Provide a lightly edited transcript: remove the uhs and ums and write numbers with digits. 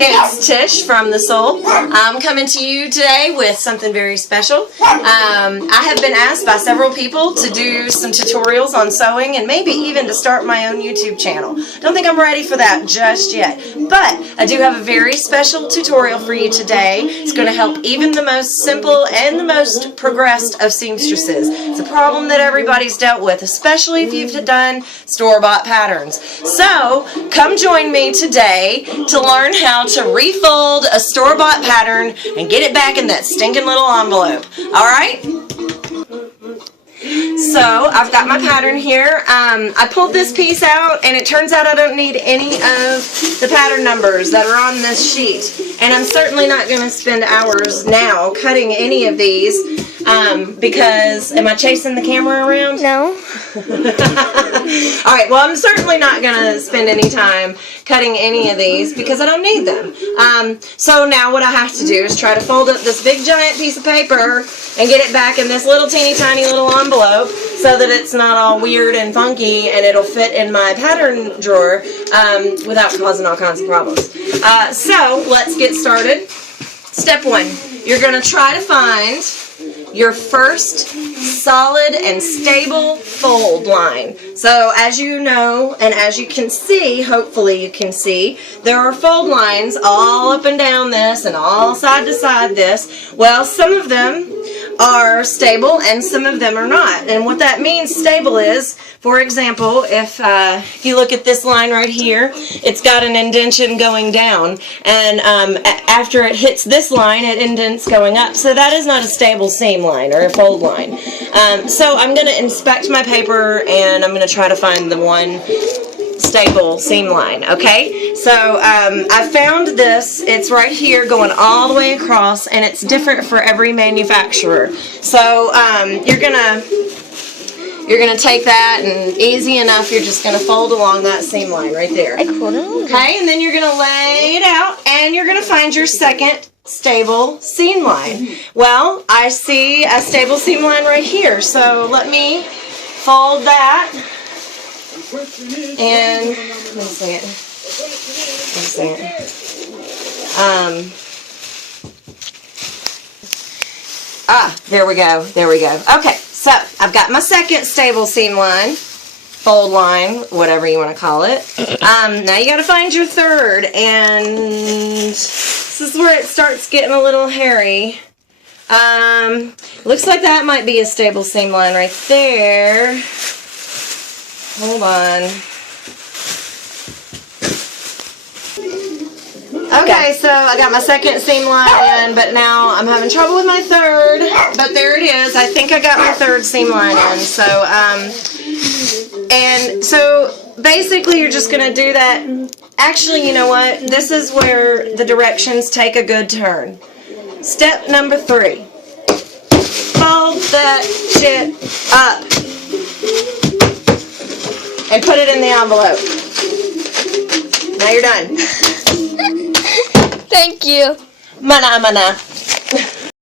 It's Tish from The Soul. I'm coming to you today with something very special. I have been asked by several people to do some tutorials on sewing and maybe even to start my own YouTube channel. Don't think I'm ready for that just yet, but I do have a very special tutorial for you today. It's going to help even the most simple and the most progressed of seamstresses. It's a problem that everybody's dealt with, especially if you've done store-bought patterns. So come join me today to learn how to refold a store-bought pattern and get it back in that stinking little envelope. Alright? So I've got my pattern here. I pulled this piece out and it turns out I don't need any of the pattern numbers that are on this sheet. And I'm certainly not going to spend hours now cutting any of these because, am I chasing the camera around? No. Alright, well I'm certainly not going to spend any time cutting any of these because I don't need them. So now what I have to do is try to fold up this big giant piece of paper and get it back in this little teeny tiny little envelope so that it's not all weird and funky and it'll fit in my pattern drawer without causing all kinds of problems. So let's get started. Step one, you're going to try to find your first solid and stable fold line. So as you know, and as you can see, hopefully you can see, there are fold lines all up and down this and all side to side this. Well, some of them are stable and some of them are not. And what that means stable is, for example, if you look at this line right here, it's got an indentation going down, and after it hits this line, it indents going up. So that is not a stable seam line or a fold line. So I'm going to inspect my paper and I'm going to try to find the one stable seam line. Okay, so I found this. It's right here going all the way across, and it's different for every manufacturer. So you're gonna take that, and easy enough, you're just gonna fold along that seam line right there. Okay, and then you're gonna lay it out, and you're gonna find your second stable seam line. Well, I see a stable seam line right here, so let me fold that. And let me see it. There we go. There we go. Okay, so I've got my second stable seam line, fold line, whatever you want to call it. Now you got to find your third, and this is where it starts getting a little hairy. Looks like that might be a stable seam line right there. Hold on. Okay, so I got my second seam line in, but now I'm having trouble with my third. But there it is. I think I got my third seam line in. So, and so basically you're just going to do that. Actually, you know what? This is where the directions take a good turn. Step number 3. Fold that shit up. And put it in the envelope. Now you're done. Thank you. Mana mana.